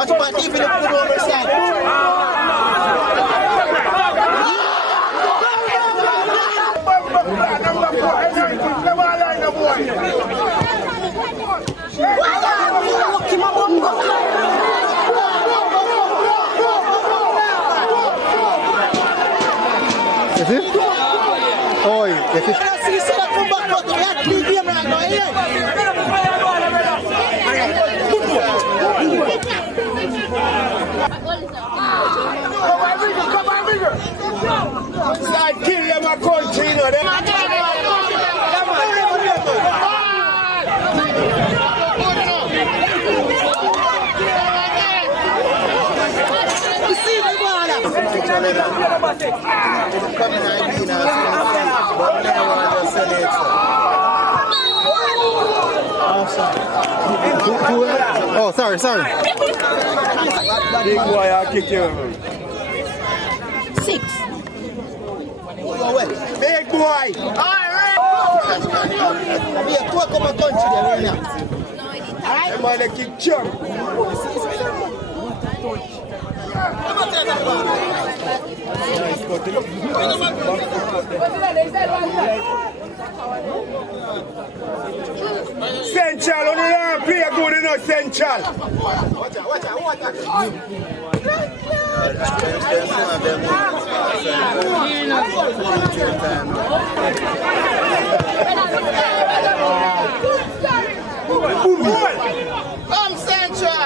Watch my deep in the foot over side. Is it? Oh, yes, it. Start killing them a country, you know. Oh, sorry. Big boy, I'll kick you. 6. Big boy. We are talking about country there right now. I'm going to kick chum. Central, only don't play good enough, Central. Watch out. Come Central.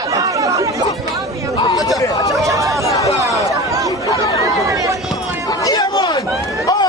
Yeah, man. All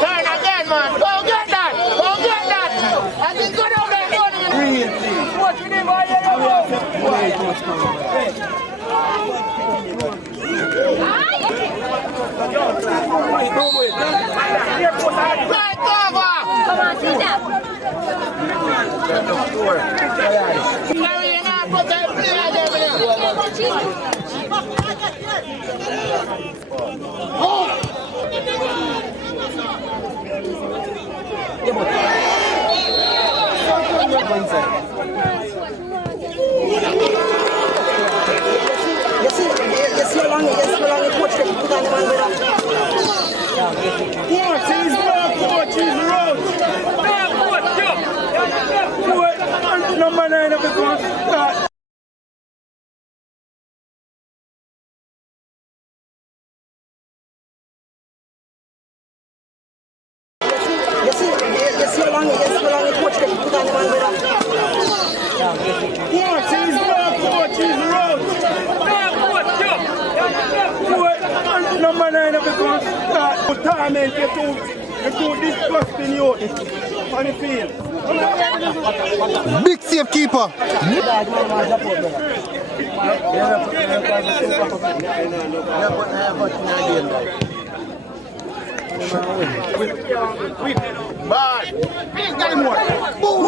Turn again, man. Go get that. I think go down there. What you need, boy? Right over. Come on, sit down. Number 9 of the course. Number 9 of the course. Retirement, you're too disgusting, you on the field. Big safekeeper. Bye. Boom.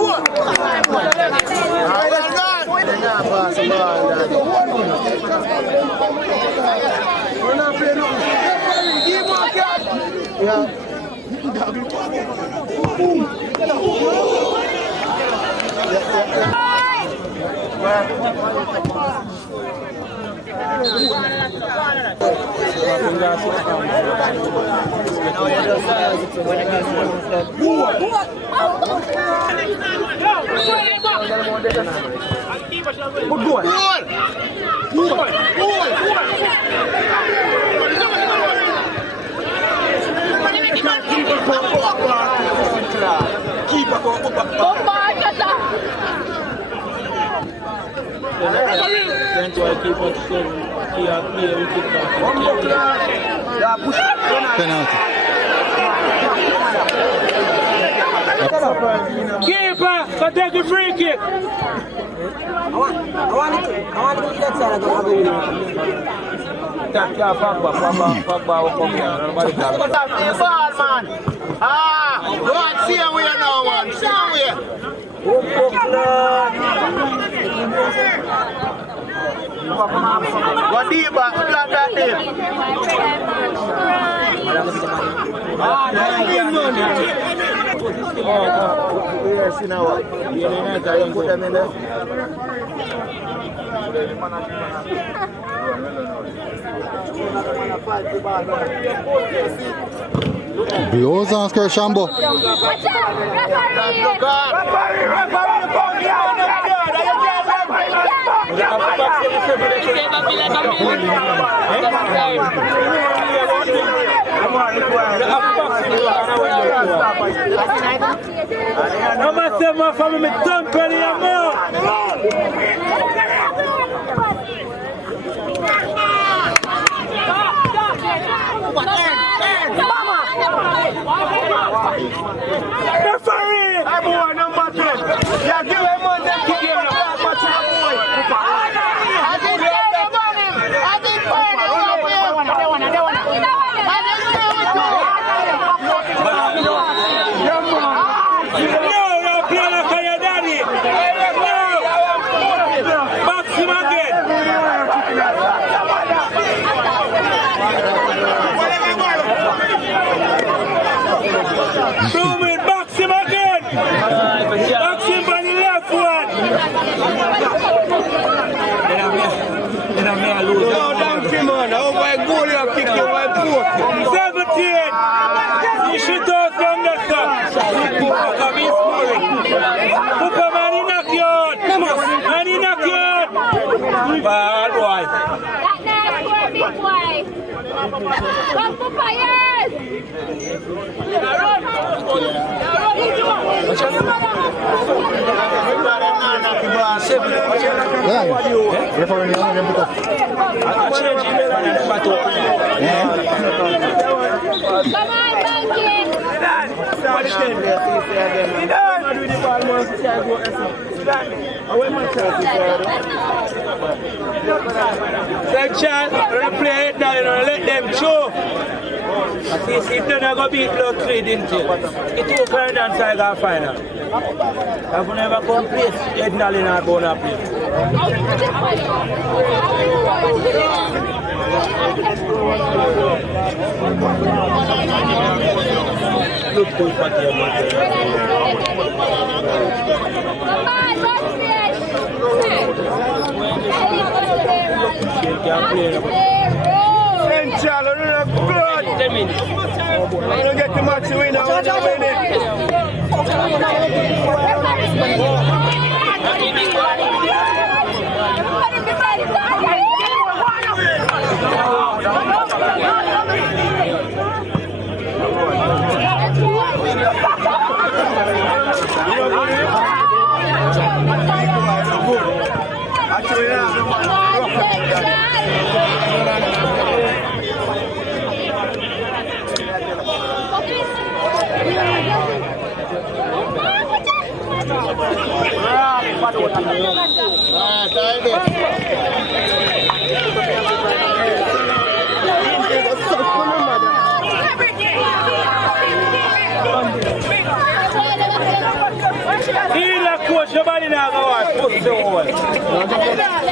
Penalty. Keeper, so take the free kick. I want to get that side of the ball, man. Ah, go and see how we are now, man. See how we are. Go deep back, drop that deep. Yes, you know what? Put them in there. Blows on Square Shambo. I'm a summer from me, don't pay your more. Referee! I'm one number 10. Yeah, give him one that kick him. Box him again! Box him by the left one! No, don't come on. Over a goal, you kick you by 17! You should out from the top! Pupa, man, he knock you out! Man, he knock you out! Bad boy! That next one, big boy! Come, Pupa, yes! Referee, Come on, monkey! Section, play it down and let them show. If they're not going to beat Blood 3 Dinthill, it's too current and Tiger final. I've never complete Ednal in our going to play. Look to what you're Come on, what's this? Central, good. 10 minutes. I'm going to get the match winner. I'm going to win it. Coach, nobody now go on.